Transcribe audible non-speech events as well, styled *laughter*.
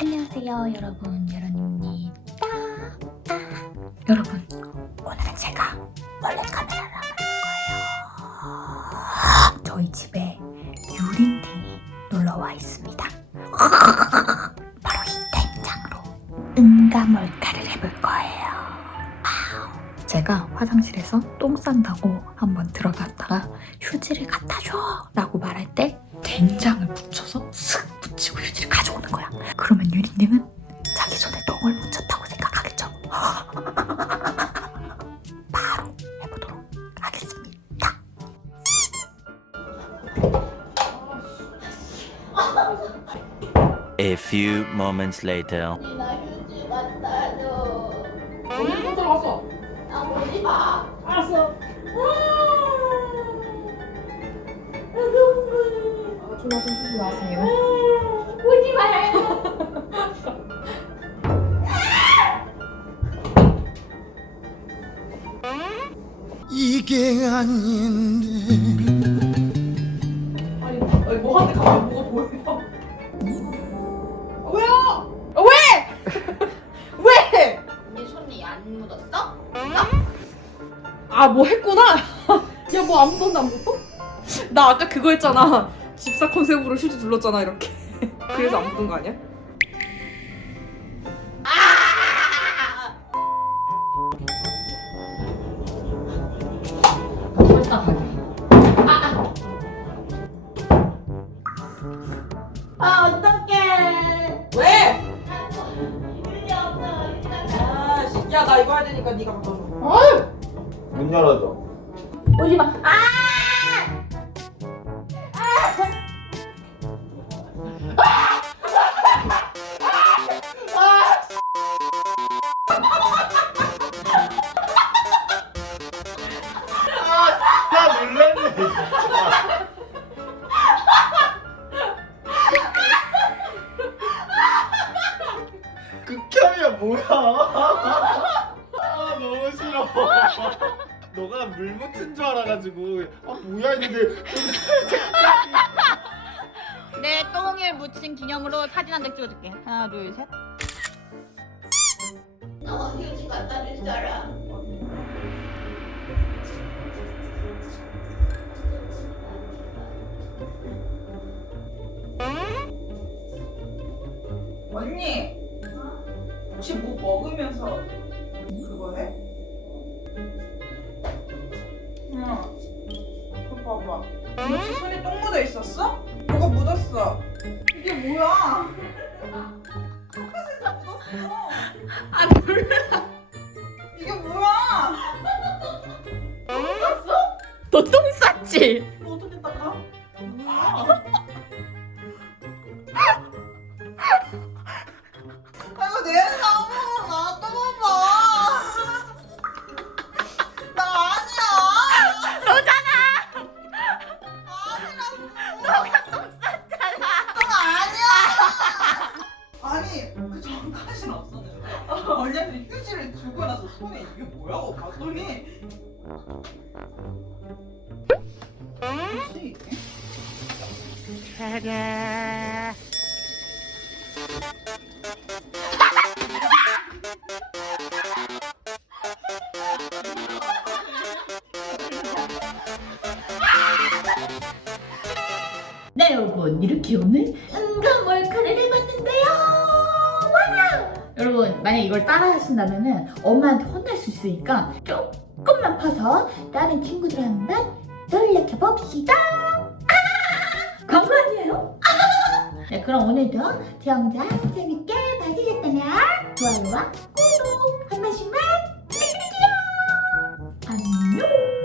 안녕하세요 여러분. 여러분입니다 아, 여러분 오늘은 제가 몰래 카메라를 한번 할 거예요. 저희 집에 유린팅이 놀러와 있습니다. *laughs* 바로 이 된장으로 응가몰카를 해볼 거예요. 제가 화장실에서 똥 싼다고 한번 들어갔다가 휴지를 갖다 줘! 라고 말할 때 된장을 묻혀서 슥 묻히고 휴지를 가져오는 거야 그러면 유린님은 자기 손에 똥을 묻혔다고 생각하겠죠 *laughs* 바로 해보도록 하겠습니다 A few moments later. 나 휴지 갖다 줘. 못 들어갔어. 나 보지 마. 알았어. 아, 졸라서 휴지 나왔습니다. 보지 말아요. 이게 아닌데 아니, 아니 뭐 하는데 갑자기 뭐가 보여? 아, 왜요? 아, 왜? *laughs* 왜? 네 손이 안 묻었어? 아, 뭐 했구나. *laughs* 야, 뭐안 묻었나 안 묻었어? 나 아까 그거 했잖아. 집사 컨셉으로 휴지 둘렀잖아 이렇게. *laughs* 그래서 안 묻은 거 아니야? 아 어떡해. 왜? 휴지 아, 씨. 야, 나 이거 해야 되니까 네가 갖다 줘. 문 열어줘 보지 마. 아! 싫어 *laughs* 너가 물 묻은 줄 알아가지고 아 뭐야 했는데 내 *laughs* 똥을 묻힌 기념으로 사진 한 장 찍어줄게. 하나, 둘, 셋. 너 휴지 갖다 줄 사람. 언니 혹시 뭐 먹으면서 그거 해? 응 그거 봐봐 혹시 손에 똥 묻어 있었어? 뭐가 묻었어 이게 뭐야 똥까지 다 묻었어 아, 몰라. 이게 뭐야 너똥 쌌지? 이거 어떻게 닦아? 뭐야 *laughs* 손에 이게 뭐라고 봤더니 뭐지? 네 여러분. 이렇게 오늘 응가 몰카를 해봤는데요. 와우 여러분 만약 이걸 따라 하신다면 엄마한테 혼날 수 있으니까 조금만 파서 다른 친구들한테 연락해 봅시다. 아! 광고 아니에요? 아! *laughs* 네, 그럼 오늘도 제 영상 재밌게 봐주셨다면 좋아요와 구독 한 번씩만 부탁드릴게요. 안녕.